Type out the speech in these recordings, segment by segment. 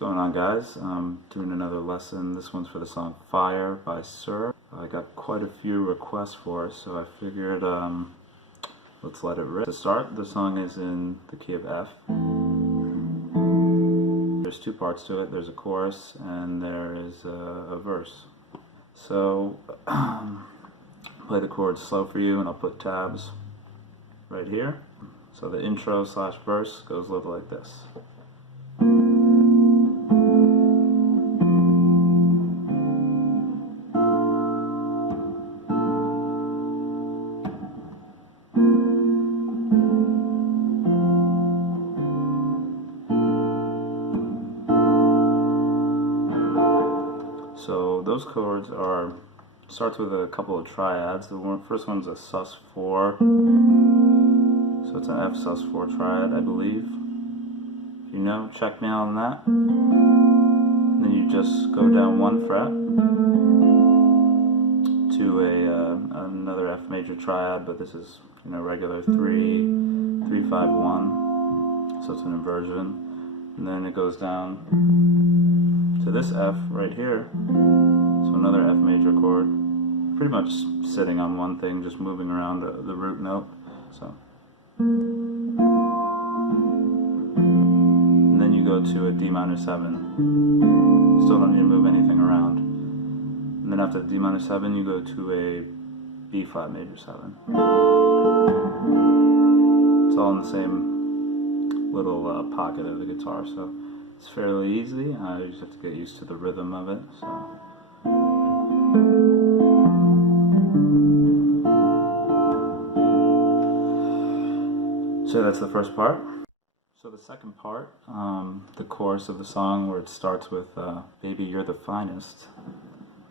going on, guys? I'm doing another lesson. This one's for the song Fire by SiR. I got quite a few requests for it, so I figured let's let it rip. To start, the song is in the key of F. There's two parts to it. There's a chorus and there is a verse. So play the chords slow for you, and I'll put tabs right here. So the intro / verse goes a little like this. So those chords starts with a couple of triads. The first one's a sus4, so it's an F sus4 triad, I believe. If you know, check me out on that. And then you just go down one fret to another F major triad, but this is regular 3, 5, 1. So it's an inversion, and then it goes down to this F right here. So another F major chord, pretty much sitting on one thing, just moving around the root note. So, and then you go to a D minor 7. Still don't need to move anything around. And then after the D minor 7, you go to a B flat major 7. It's all in the same little pocket of the guitar, so it's fairly easy. You just have to get used to the rhythm of it. So that's the first part. So the second part, the chorus of the song, where it starts with "Baby, You're the Finest,"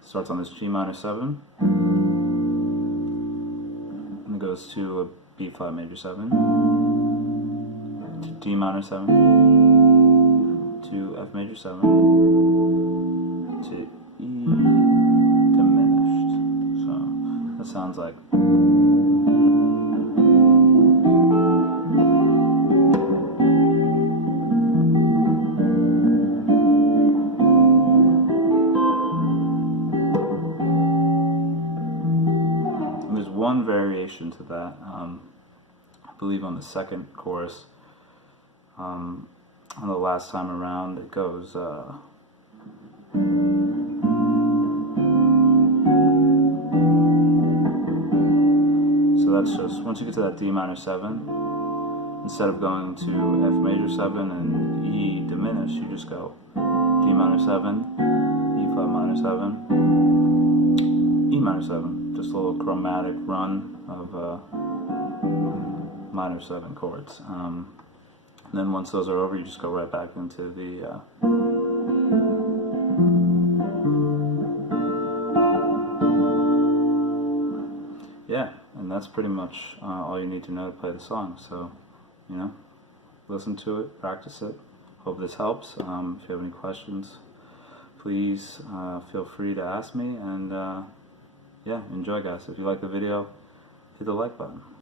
starts on this G minor 7, and it goes to a B flat major 7, to D minor 7, to F major 7, to E diminished. So that sounds like. And there's one variation to that. I believe on the second chorus. On the last time around, it goes so that's just, once you get to that D minor 7, instead of going to F major 7 and E diminished, you just go D minor 7, E flat minor 7, E minor 7. Just a little chromatic run of minor 7 chords. And then once those are over, you just go right back into the yeah, and that's pretty much all you need to know to play the song. So, listen to it, practice it. Hope this helps. If you have any questions, please feel free to ask me. And yeah, enjoy, guys. If you like the video, hit the like button.